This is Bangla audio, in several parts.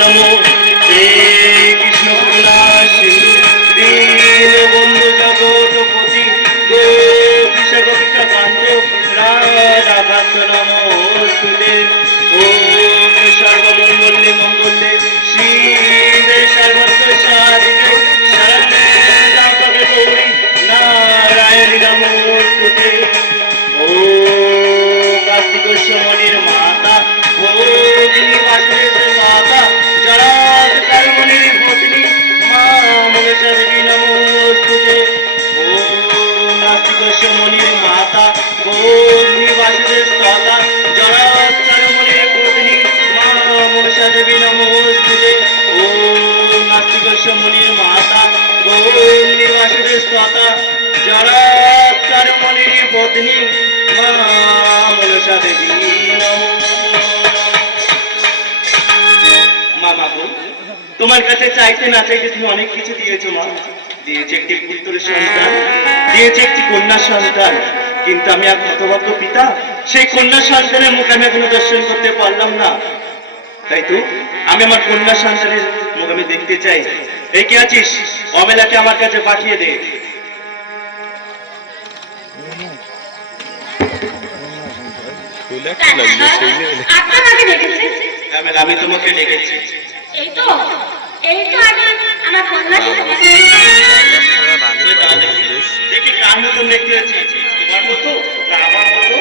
নমো হে কৃষ্ণ করুণা সিন্ধু দীন বন্ধু জগৎপতি গোপীশ গোপিকা কান্ত রাধাকান্ত নমস্তুতে। ওম সর্বমঙ্গলে মঙ্গলে শিবে সর্বত্র সাধিকে শরণ্যে ত্র্যম্বকে গৌরী নারায়ণী নমস্তুতে। ওম কার্তিকেশ্ব মণির মাতা ভোগিনী বাসুদেবের মাতা জড়াধর মণির পত্নী মা মনসা দেবী নমস্তুতে। ওম কার্তিকেশ্ব মণির মাতা ভোগিনী বাসুদেব মাতা জড়াধর মণির পত্নী মা মনসা দেবী নমস্তুতে। ওম কার্তিকেশ্ব মণির মাতা ভোগিনী বাসুদেব মাতা জড়াধর মণির পত্নী মা মনসা দেবী তোমার কাছে চাইতে না চাইতে তুমি অনেক কিছু দিয়েছো মা। দিয়েছে একটি পুত্রের সন্তান, দিয়েছে একটি কন্যা সন্তান, কিন্তু আমি আর হতভাগ্য পিতা, সেই কন্যা সন্তানের মুখ আমি এখনো দর্শন করতে পারলাম না। তাই তো আমি আমার কন্যা সন্তানের মুখ আমি দেখতে চাই। এই কে আছিস? অমেলাকে আমার কাছে পাঠিয়ে দে। আমি তোমাকে ডেকেছি। এই তো আমি আমার কন্যা দেখি কার মতন দেখতে আছি, তোমার মতো না আমার মতো?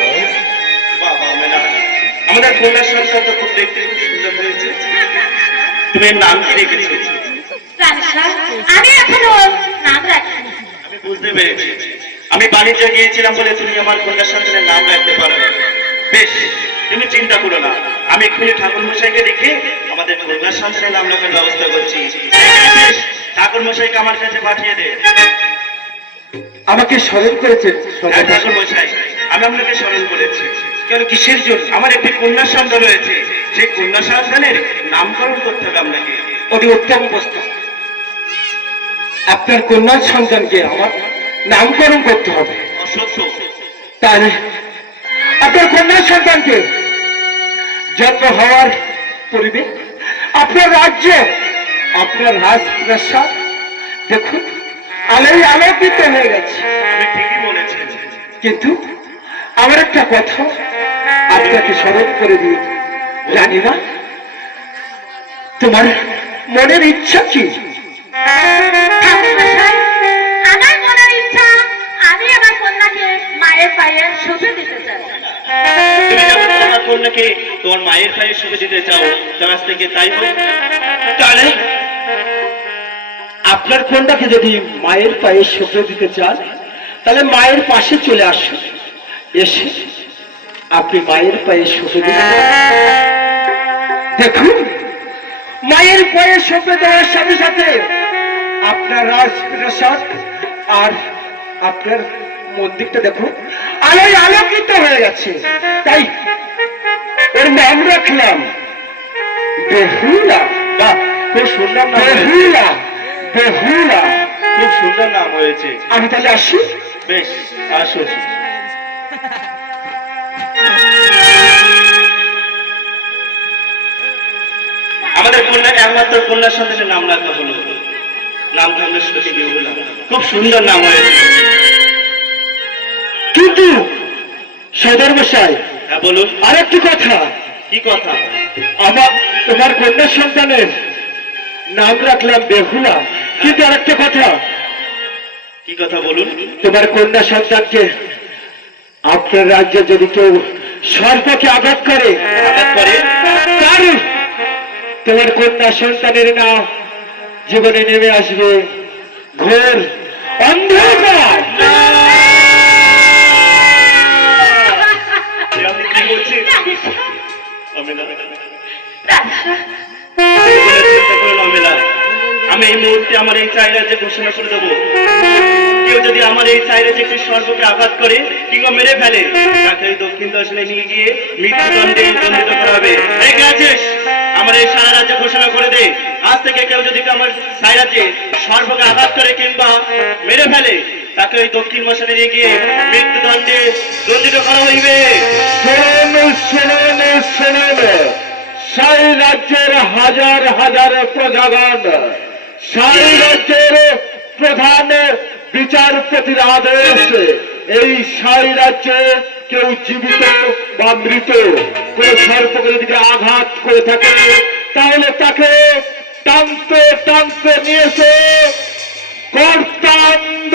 বাবা মেলা, আমাদের কন্যা সন্তান তো খুব দেখতে খুব সুন্দর হয়েছে। তুমি এর নাম কি রেখেছো? আমি এখনো নাম রাখিনি। আমি বুঝতে পেরেছি, আমি বাণিজ্যে গিয়েছিলাম বলে তুমি আমার কন্যা সন্তানের নাম রাখতে পারো। বেশ, তুমি চিন্তা করো না, আমি এক্ষুনি ঠাকুর মশাইকে দেখে আমাদের কন্যা সন্তানের নাম রাখার ব্যবস্থা করছি। ঠাকুর মশাইকে আমার কাছে পাঠিয়ে দে। আমাকে স্মরণ করেছেন ঠাকুর মশাই, আমি আপনাকে স্মরণ করেছি। কেন, কিসের জন্য? আমার একটি কন্যা সন্তান রয়েছে, সেই কন্যা সন্তানের নামকরণ করতে হবে আপনাকে। অতি উত্তম প্রস্তাব। আপনার কন্যা সন্তানকে আমার নামকরণ করতে হবে। অসত্য। তাহলে আপনার কন্যা সন্তানকে জন্ম হওয়ার পূর্বে আপনার রাজ্য, আপনার রাজপ্রাসাদ দেখুন আলোয় আলোকিত হয়ে গেছে। আমি ঠিকই বলেছি, কিন্তু আমার একটা কথা আপনাকে স্মরণ করে দিই, জানি না তোমার মনের ইচ্ছা কি? আমার মনের ইচ্ছা, আমি আমার কন্যাকে মায়ের পায়ে শুভে দিতে চাই। তুমি যখন তোমার কন্যাকে তোমার মায়ের পায়ে শুভে দিতে চাও, আজ থেকে তাই হোক। তাহলে আপনার কন্যাকে যদি মায়ের পায়ে শুভে দিতে চান, তাহলে মায়ের পাশে চলে আসুন। এসে আপনি মায়ের পায়ে শুভে দিতে দেখুন, মায়ের পায়ে শুভে দেওয়ার সাথে সাথে আপনার রাজপ্রাসাদ আর আপনার মন্দিরটা দেখুন আলোয় আলোকিত হয়ে গেছে। তাই এর নাম রাখলাম বেহুলা। বাহ, খুব সুন্দর নাম হয়েছে। বেহুলা, বেহুলা, খুব সুন্দর নাম হয়েছে। আমি তাহলে আসি। বেশ, আসো। আমাদের কন্যা একমাত্র কন্যা সন্তানের নাম রাখা হলো, নাম হলো সতী বেহুলা। খুব সুন্দর নাম হয়েছে। কিন্তু সদর মশাই, হ্যাঁ বলুন। আরেকটি কথা। কি কথা? তোমার কন্যা সন্তানের নাম রাখলাম বেহুলা, কিন্তু আরেকটা কথা। কি কথা বলুন? তোমার কন্যা সন্তানকে আপনার রাজ্যে যদি কেউ সর্পকে আঘাত করে, তার তোমার কন্যা সন্তানের নাম জীবনে নেমে আসবে ঘোর অন্ধকার। আমি এই মুহূর্তে আমার এই চাইরাজ্যে ঘোষণা করে দেবো, কেউ যদি আমার এই চাইরাজ্যে একটি সর্বকে আঘাত করে কিংবা মেরে ফেলে, তাকে দক্ষিণ দর্শনে নিয়ে গিয়ে মৃত্যুদণ্ডে দণ্ডিত করা হবে। আমার এই সারা রাজ্যে ঘোষণা করে দে, আজ থেকে কেউ যদি আমার চাইরাজ্যে সর্বকে আঘাত করে কিংবা মেরে ফেলে, তাকে ওই দক্ষিণ মশানে নিয়ে গিয়ে মৃত্যুদণ্ডে দণ্ডিত করা হইবে। শোনো, রাজ্যের হাজার হাজার প্রজাগণ, সাই রাজ্যের প্রধান বিচারপতির আদেশ, এই সাই রাজ্যে কেউ জীবিত বা মৃত কোন সর্পকে যদি আঘাত করে থাকে তাহলে তাকে টানতে টানতে নিয়ে এসে কর্তান্ড